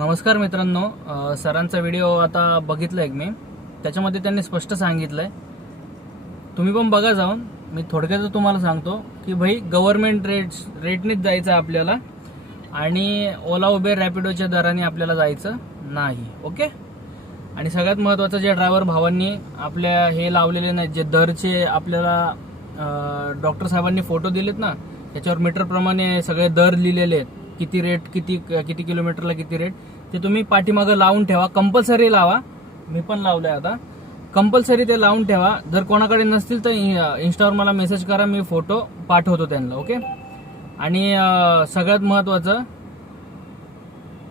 नमस्कार मित्रांनो, सरांचा व्हिडिओ आता बघितला एक मी. त्याच्यामध्ये त्यांनी स्पष्ट सांगितलंय, तुम्ही पण बघा जाऊन. मी थोडक्यात तुम्हाला सांगतो की भाई गव्हर्नमेंट रेटनीच जायचं आपल्याला आणि ओला उबेर रॅपिडोच्या दराने आपल्याला जायचं नाही. ओके. आणि सगळ्यात महत्त्वाचं, जे ड्रायव्हर भावांनी आपल्या हे लावलेले नाहीत, जे दरचे आपल्याला डॉक्टर साहेबांनी फोटो दिलेत ना, त्याच्यावर मीटरप्रमाणे सगळे दर लिहिलेले आहेत, किती रेट, किती किलोमीटरला किती रेट, ते तुम्ही पाठीमागं लावून ठेवा. कंपल्सरी लावा. मी पण लावलंय आता. कंपल्सरी ते लावून ठेवा. जर कोणाकडे नसतील तर इन्स्टावर मला मेसेज करा, मी फोटो पाठवतो त्यांना. ओके. आणि सगळ्यात महत्त्वाचं,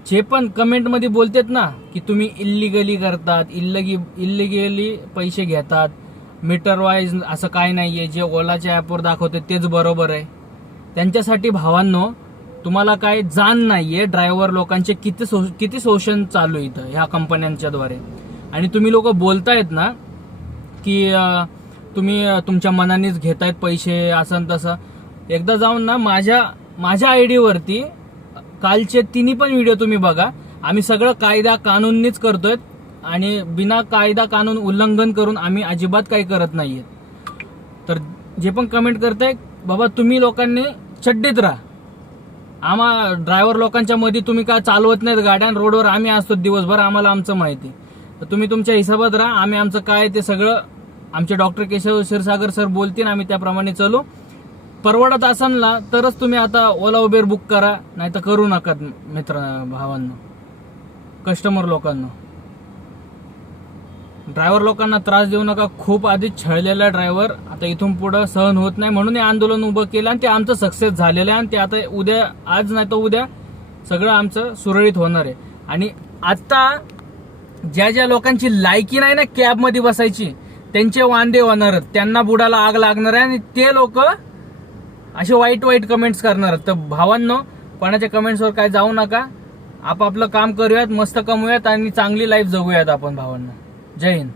जे पण कमेंटमध्ये बोलतात ना की तुम्ही इल्लिगली करतात, इल्लिगली पैसे घेतात, मीटर वाईज असं काय नाहीये, जे ओलाच्या ॲपवर दाखवते तेच बरोबर आहे. त्यांच्यासाठी भावांनो, तुम्हाला काय जाण नाहीये ड्रायव्हर लोकांचे किती शोषण चालू आहे इथं ह्या कंपन्यांच्या द्वारे. आणि तुम्ही लोक बोलतायत ना की तुम्ही तुमच्या मनानेच घेतायत पैसे, असं तसं. एकदा जाऊन ना माझ्या आयडी वरती कालचे तिन्ही पण व्हिडिओ तुम्ही बघा. आम्ही सगळं कायदा कानूननीच करतोय आणि बिना कायदा कानून उल्लंघन करून आम्ही अजिबात काही करत नाहीये. तर जे पण कमेंट करताय, बाबा तुम्ही लोकांनी चड्डीत राहा. आम्हा ड्रायव्हर लोकांच्या मध्ये तुम्ही काय चालवत नाहीत गाड्या, रोडवर आम्ही असतो दिवसभर, आम्हाला आमचं माहिती. तर तुम्ही तुमच्या हिसाबात राहा. आम्ही आमचं काय ते सगळं आमचे डॉक्टर केशव क्षीरसागर सर बोलतील, आम्ही त्याप्रमाणे चालू. परवडत असाल ना तरच तुम्ही आता ओला उबेर बुक करा, नाही तर करू नका मित्र भावांनो, कस्टमर लोकांना. ड्रायव्हर लोकांना त्रास देऊ नका. खूप आधीच छळलेला ड्रायव्हर आता इथून पुढे सहन होत नाही, म्हणून हे आंदोलन उभं केलं आणि ते आमचं सक्सेस झालेलं आहे. आणि ते आता उद्या, आज नाही तर उद्या सगळं आमचं सुरळीत होणार आहे. आणि आता ज्या लोकांची लायकी नाही ना कॅबमध्ये बसायची, त्यांचे वांदे होणार, त्यांना बुडाला आग लागणार आहे आणि ते लोक असे वाईट कमेंट्स करणार. तर भावांनो, कोणाच्या कमेंट्सवर काय जाऊ नका. आपापलं काम करूयात, मस्त कमवूयात आणि चांगली लाईफ जगूयात आपण भावांनो. जय हिंद.